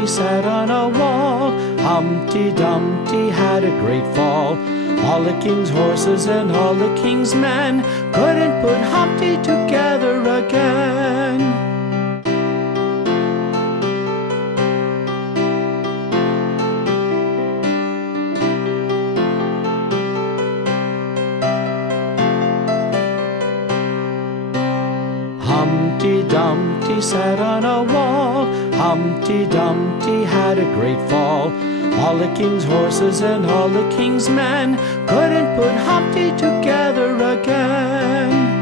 Dumpty sat on a wall. Humpty Dumpty had a great fall. All the king's horses and all the king's men couldn't put Humpty together again. Humpty Dumpty sat on a wall. Humpty Dumpty had a great fall. All the king's horses and all the king's men couldn't put Humpty together again.